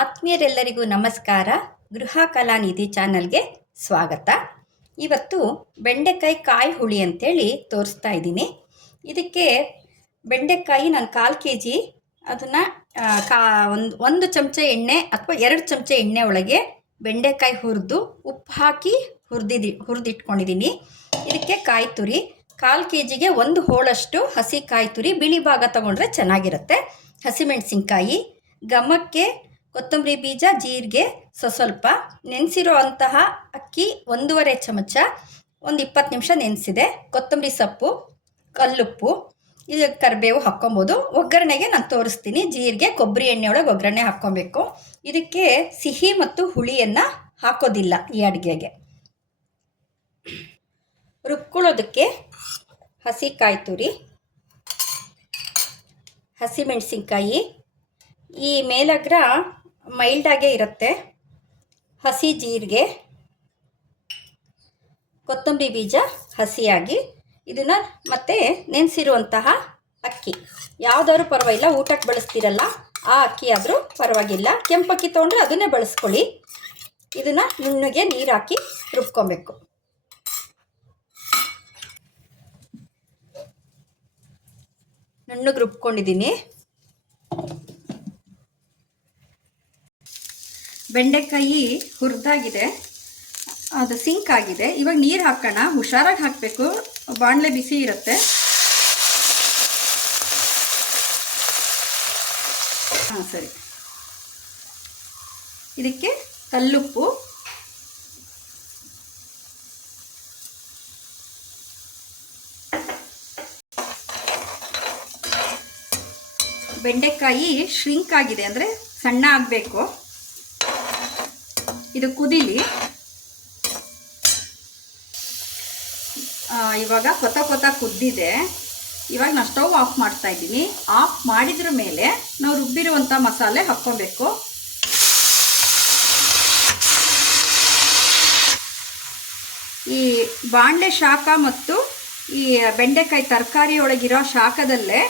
ಆತ್ಮೀಯರೆಲ್ಲರಿಗೂ ನಮಸ್ಕಾರ. ಗೃಹ ಕಲಾನಿಧಿ ಚಾನಲ್ಗೆ ಸ್ವಾಗತ. ಇವತ್ತು ಬೆಂಡೆಕಾಯಿ ಕಾಯಿ ಹುಳಿ ಅಂತೇಳಿ ತೋರಿಸ್ತಾ ಇದ್ದೀನಿ. ಇದಕ್ಕೆ ಬೆಂಡೆಕಾಯಿ ನಾನು 1/4 kg ಅದನ್ನು ಒಂದು ಚಮಚ ಎಣ್ಣೆ ಅಥವಾ 2 ಚಮಚ ಎಣ್ಣೆ ಒಳಗೆ ಬೆಂಡೆಕಾಯಿ ಹುರಿದು ಉಪ್ಪು ಹಾಕಿ ಹುರಿದಿಟ್ಕೊಂಡಿದ್ದೀನಿ. ಇದಕ್ಕೆ ಕಾಯಿ ತುರಿ 1/4 kgಗೆ 1 ಹೋಳಷ್ಟು ಹಸಿ ಕಾಯಿ ತುರಿ, ಬಿಳಿ ಭಾಗ ತಗೊಂಡ್ರೆ ಚೆನ್ನಾಗಿರುತ್ತೆ. ಹಸಿಮೆಣಸಿನ್ಕಾಯಿ, ಘಮಕ್ಕೆ ಕೊತ್ತಂಬರಿ ಬೀಜ, ಜೀರಿಗೆ ಸ್ವಲ್ಪ, ನೆನೆಸಿರೋ ಅಂತಹ ಅಕ್ಕಿ 1.5 ಚಮಚ, ಒಂದು 20 ನಿಮಿಷ ನೆನೆಸಿದೆ. ಕೊತ್ತಂಬರಿ ಸೊಪ್ಪು, ಕಲ್ಲುಪ್ಪು, ಇದು ಕರಿಬೇವು ಹಾಕ್ಕೊಬೋದು. ಒಗ್ಗರಣೆಗೆ ನಾನು ತೋರಿಸ್ತೀನಿ. ಜೀರಿಗೆ, ಕೊಬ್ಬರಿ ಎಣ್ಣೆ ಒಳಗೆ ಒಗ್ಗರಣೆ ಹಾಕ್ಕೊಬೇಕು. ಇದಕ್ಕೆ ಸಿಹಿ ಮತ್ತು ಹುಳಿಯನ್ನು ಹಾಕೋದಿಲ್ಲ ಈ ಅಡುಗೆಗೆ. ರುಬ್ಕೊಳ್ಳೋದಕ್ಕೆ ಹಸಿ ಕಾಯಿ ತುರಿ, ಹಸಿಮೆಣಸಿನ್ಕಾಯಿ, ಈ ಮೇಲಗ್ರ ಮೈಲ್ಡಾಗೇ ಇರುತ್ತೆ, ಹಸಿ ಜೀರಿಗೆ, ಕೊತ್ತಂಬರಿ ಬೀಜ ಹಸಿಯಾಗಿ, ಇದನ್ನು ಮತ್ತೆ ನೆನೆಸಿರುವಂತಹ ಅಕ್ಕಿ ಯಾವುದಾದ್ರೂ ಪರವಾಗಿಲ್ಲ, ಊಟಕ್ಕೆ ಬಳಸ್ತಿರಲ್ಲ ಆ ಅಕ್ಕಿ ಆದರೂ ಪರವಾಗಿಲ್ಲ. ಕೆಂಪಕ್ಕಿ ತೊಗೊಂಡ್ರೆ ಅದನ್ನೇ ಬಳಸ್ಕೊಳ್ಳಿ. ಇದನ್ನು ನುಣ್ಣಗೆ ನೀರು ಹಾಕಿ ರುಬ್ಕೊಬೇಕು. ನುಣ್ಣಗೆ ರುಬ್ಕೊಂಡಿದ್ದೀನಿ. ಬೆಂಡೆಕಾಯಿ ಹುರಿದಾಗಿದೆ, ಅದು ಸಿಂಕ್ ಆಗಿದೆ. ಇವಾಗ ನೀರು ಹಾಕೋಣ. ಹುಷಾರಾಗಿ ಹಾಕಬೇಕು, ಬಾಣಲೆ ಬಿಸಿ ಇರುತ್ತೆ. ಹಾಂ ಸರಿ. ಇದಕ್ಕೆ ಕಲ್ಲುಪ್ಪು, ಬೆಂಡೆಕಾಯಿ ಶ್ರಿಂಕ್ ಆಗಿದೆ ಅಂದರೆ ಸಣ್ಣ ಆಗಬೇಕು. ಇದು ಕುದೀಲಿ. ಇವಾಗ ಕೊತ ಕುದ್ದಿದೆ. ಇವಾಗ ನಾನು ಸ್ಟವ್ ಆಫ್ ಮಾಡ್ತಾ ಇದ್ದೀನಿ. ಆಫ್ ಮಾಡಿದ್ರ ಮೇಲೆ ನಾವು ರುಬ್ಬಿರುವಂಥ ಮಸಾಲೆ ಹಾಕ್ಕೊಬೇಕು. ಈ ಬಾಣಲೆ ಶಾಖ ಮತ್ತು ಈ ಬೆಂಡೆಕಾಯಿ ತರಕಾರಿ ಒಳಗಿರೋ ಶಾಖದಲ್ಲೇ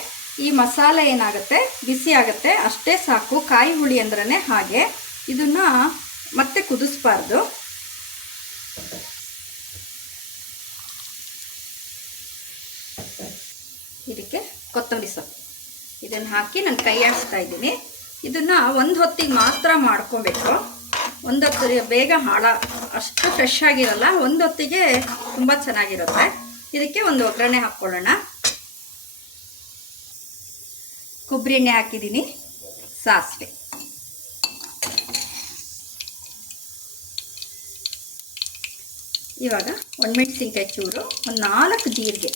ಈ ಮಸಾಲೆ ಏನಾಗುತ್ತೆ, ಬಿಸಿ ಆಗುತ್ತೆ. ಅಷ್ಟೇ ಸಾಕು. ಕಾಯಿ ಹುಳಿ ಅಂದ್ರೇ ಹಾಗೆ. ಇದನ್ನು ಮತ್ತೆ ಕುದಿಸ್ಬಾರ್ದು. ಇದಕ್ಕೆ ಕೊತ್ತಂಬರಿ ಸೊಪ್ಪು ಇದನ್ನು ಹಾಕಿ ನಾನು ಕೈ ಆಡಿಸ್ತಾ ಇದ್ದೀನಿ. ಇದನ್ನು ಒಂದು ಹೊತ್ತಿಗೆ ಮಾತ್ರ ಮಾಡ್ಕೊಬೇಕು. ಒಂದು ಹೊತ್ತಿಗೆ ಬೇಗ ಅಷ್ಟು ಫ್ರೆಶ್ ಆಗಿರಲ್ಲ. ಒಂದು ಹೊತ್ತಿಗೆ ತುಂಬ ಚೆನ್ನಾಗಿರುತ್ತೆ. ಇದಕ್ಕೆ ಒಂದು ಒಗ್ಗರಣೆ ಹಾಕ್ಕೊಳ್ಳೋಣ. ಕೊಬ್ಬರಿ ಎಣ್ಣೆ ಹಾಕಿದ್ದೀನಿ, ಸಾಸಿವೆ, ಇವಾಗ ಒಣಮೆಣಸಿನ್ಕಾಯಿ ಚೂರು, ಒಂದು 4 ಜೀರಿಗೆ,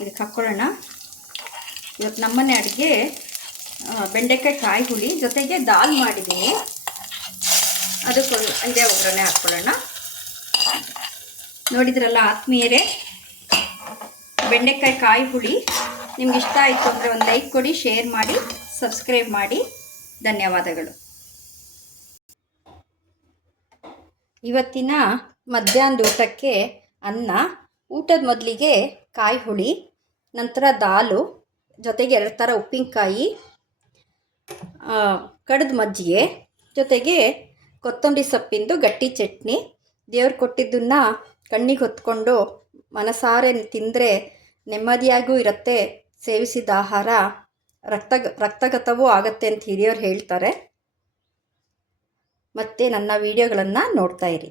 ಇದಕ್ಕೆ ಹಾಕ್ಕೊಳ್ಳೋಣ. ಇವತ್ತು ನಮ್ಮನೆ ಅಡುಗೆ ಬೆಂಡೆಕಾಯಿ ಕಾಯಿ ಹುಳಿ ಜೊತೆಗೆ ದಾಲ್ ಮಾಡಿದ್ದೀನಿ. ಅದಕ್ಕೆ ಇದೇ ಒಗ್ಗರಣೆ ಹಾಕ್ಕೊಳ್ಳೋಣ. ನೋಡಿದ್ರಲ್ಲ ಆತ್ಮೀಯರೇ, ಬೆಂಡೆಕಾಯಿ ಕಾಯಿ ಹುಳಿ ನಿಮ್ಗೆ ಇಷ್ಟ ಆಯಿತು ಅಂದರೆ ಒಂದು ಲೈಕ್ ಕೊಡಿ, ಶೇರ್ ಮಾಡಿ, ಸಬ್ಸ್ಕ್ರೈಬ್ ಮಾಡಿ. ಧನ್ಯವಾದಗಳು. ಇವತ್ತಿನ ಮಧ್ಯಾಹ್ನದ ಊಟಕ್ಕೆ ಅನ್ನ, ಊಟದ ಮೊದಲಿಗೆ ಕಾಯಿ ಹುಳಿ, ನಂತರ ದಾಲು, ಜೊತೆಗೆ 2 ಥರ ಉಪ್ಪಿನಕಾಯಿ, ಕಡ್ದು ಮಜ್ಜಿಗೆ, ಜೊತೆಗೆ ಕೊತ್ತಂಬರಿ ಸೊಪ್ಪಿಂದು ಗಟ್ಟಿ ಚಟ್ನಿ. ದೇವ್ರು ಕೊಟ್ಟಿದ್ದನ್ನು ಕಣ್ಣಿಗೆ ಹೊತ್ಕೊಂಡು ಮನಸಾರೆ ತಿಂದರೆ ನೆಮ್ಮದಿಯಾಗೂ ಇರುತ್ತೆ. ಸೇವಿಸಿದ ಆಹಾರ ರಕ್ತಗತವೂ ಆಗುತ್ತೆ ಅಂತ ಹಿರಿಯರು ಹೇಳ್ತಾರೆ. ಮತ್ತು ನನ್ನ ವಿಡಿಯೋಗಳನ್ನು ನೋಡ್ತಾ ಇರಿ.